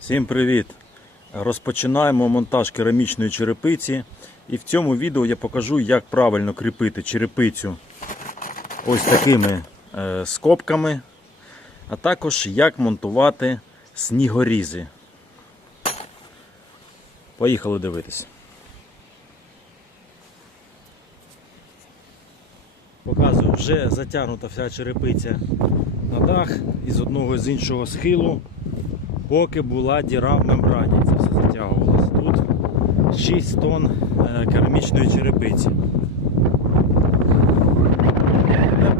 Всім привіт! Розпочинаємо монтаж керамічної черепиці. І в цьому відео я покажу, як правильно кріпити черепицю ось такими скобками, а також як монтувати снігорізи. Поїхали дивитися. Показую, вже затягнута вся черепиця на дах із одного і з іншого схилу, поки була діра в мембрані. Це все затягувалося. Тут 6 тонн керамічної черепиці.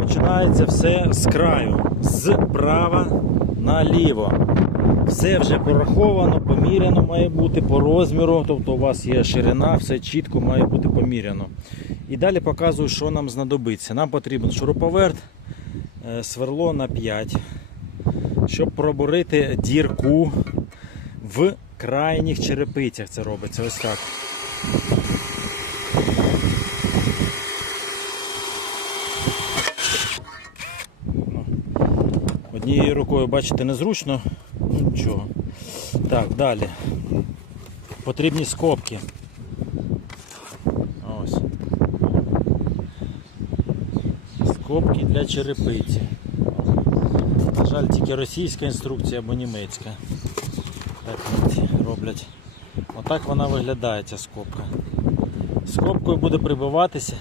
Починається все з краю, з права наліво. Все вже пораховано, поміряно має бути по розміру, тобто у вас є ширина, все чітко має бути поміряно. І далі показую, що нам знадобиться. Нам потрібен шуруповерт, сверло на 5, щоб пробурити дірку в крайніх черепицях. Це робиться ось так. Однією рукою, бачите, незручно. Нічого. Так, далі. Потрібні скобки. Ось. Скобки для черепиці. На жаль, тільки російська інструкція або німецька. Так роблять. Отак вона виглядає, ця скобка. Скобкою буде прибиватися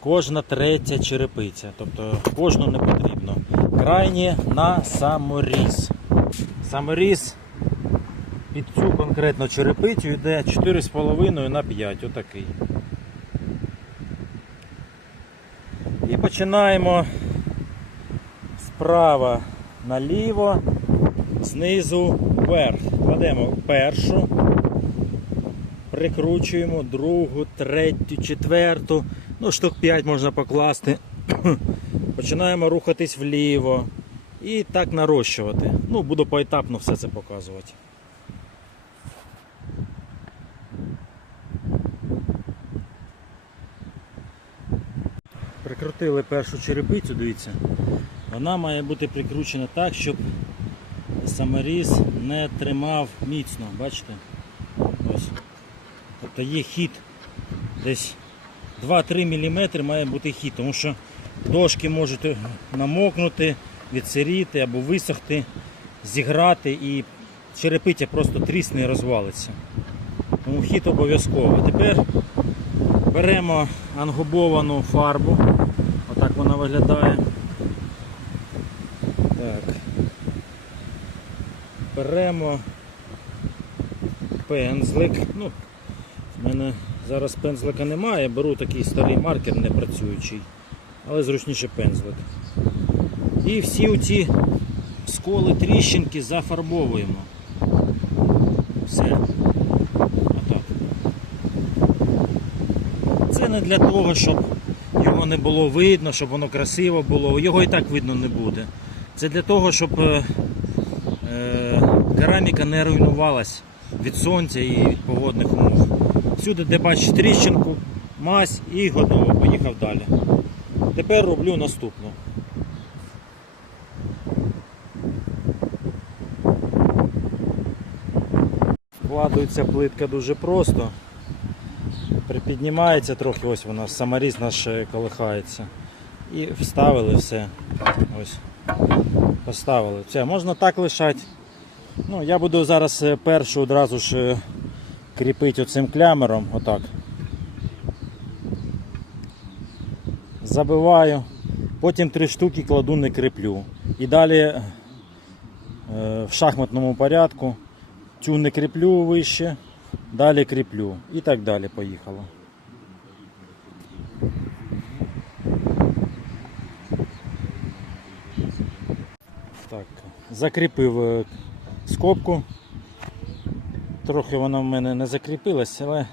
кожна третя черепиця. Тобто кожну не потрібно. Крайні на саморіз. Саморіз під цю конкретну черепицю йде 4,5 на 5. Отакий. І починаємо справа наліво, знизу вверх. Кладемо першу, прикручуємо другу, третю, четверту, ну штук 5 можна покласти. Починаємо рухатись вліво і так нарощувати. Ну, буду поетапно все це показувати. Прикрутили першу черепицю, дивіться. Вона має бути прикручена так, щоб саморіз не тримав міцно, бачите? Ось. Тобто є хід, десь 2-3 мм має бути хід, тому що дошки можуть намокнути, відсиріти або висохти, зіграти і черепиця просто трісне і розвалиться. Тому хід обов'язково. Тепер беремо ангобовану фарбу. Отак вона виглядає. Так. Беремо пензлик. Ну, в мене зараз пензлика немає, беру такий старий маркер непрацюючий, але зручніше пензлик. І всі оці сколи, тріщинки зафарбовуємо. Все. Отак. Це не для того, щоб його не було видно, щоб воно красиво було. Його і так видно не буде. Це для того, щоб кераміка не руйнувалась від сонця і від погодних умов. Всюди, де бачиш тріщинку, мазь і готово. Поїхав далі. Тепер роблю наступну. Вкладається плитка дуже просто. Припіднімається трохи, ось вона, саморіз наш колихається. І вставили все. Ось. Поставили. Все, можна так лишати. Ну, я буду зараз першу одразу ж кріпити оцим клямером. Отак. Забиваю. Потім 3 штуки кладу, не кріплю. І далі в шахматному порядку цю не кріплю вище, далі кріплю. І так далі поїхало. Так, закріпив скобку. Трохи вона в мене не закріпилась, але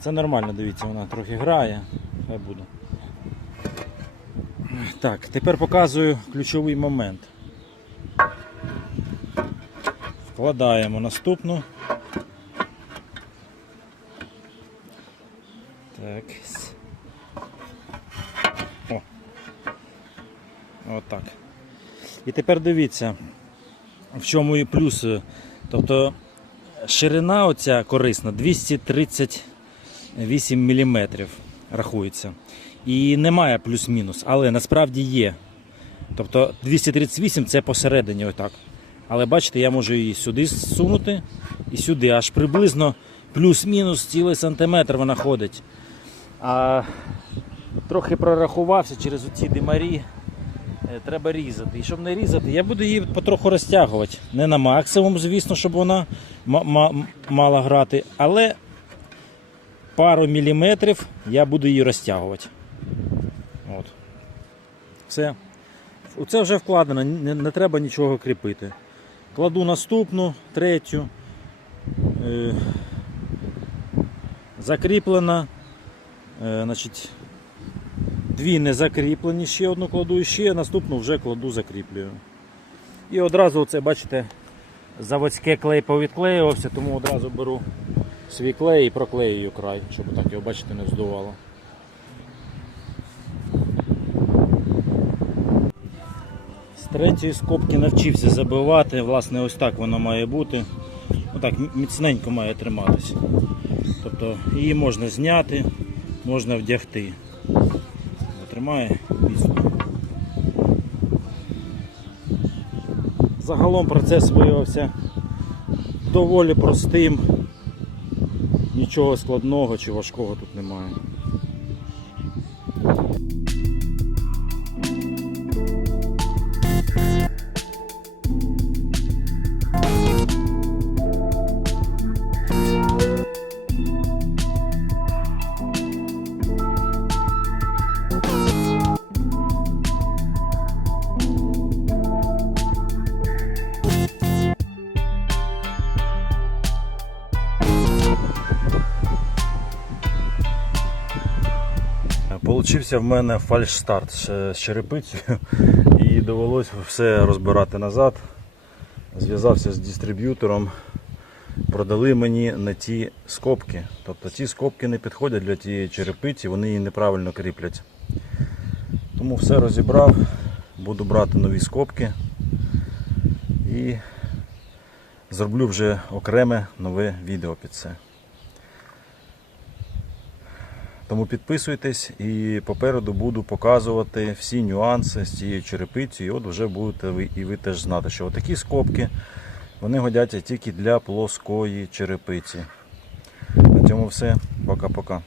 це нормально, дивіться, вона трохи грає. Хай буде. Так, тепер показую ключовий момент. Вкладаємо наступну. Так. О. Отак. І тепер дивіться, в чому і плюс Тобто ширина оця корисна 238 мм рахується. І немає плюс-мінус, але насправді є. Тобто 238 це посередині отак. Але бачите, я можу її сюди зсунути і сюди. Аж приблизно плюс-мінус цілий сантиметр вона ходить. А трохи прорахувався через оці димарі. Треба різати. І щоб не різати, я буду її потроху розтягувати. Не на максимум, звісно, щоб вона мала грати, але пару міліметрів я буду її розтягувати. От. Все. Оце вже вкладено, не треба нічого кріпити. Кладу наступну, третю. Закріплена. Значить, дві не закріплені, ще одну кладу і ще наступну вже кладу, закріплюю. І одразу оце, бачите, заводське клей повідклеювався, тому одразу беру свій клей і проклеюю край, щоб так його, бачите, не вздувало. З третьої скобки навчився забивати, власне, ось так воно має бути. Отак міцненько має триматися. Тобто її можна зняти, можна вдягти. Тримає міцно. Загалом процес виявився доволі простим. Нічого складного чи важкого тут немає. Получився в мене фальшстарт з черепицею і довелося все розбирати назад. Зв'язався з дистриб'ютором, продали мені не ті скобки. Тобто ті скобки не підходять для тієї черепиці, вони її неправильно кріплять. Тому все розібрав, буду брати нові скобки і зроблю вже окреме нове відео під це. Тому підписуйтесь і попереду буду показувати всі нюанси з цією черепицею. І от вже будете і ви теж знати, що отакі скобки, вони годяться тільки для плоскої черепиці. На цьому все. Пока-пока.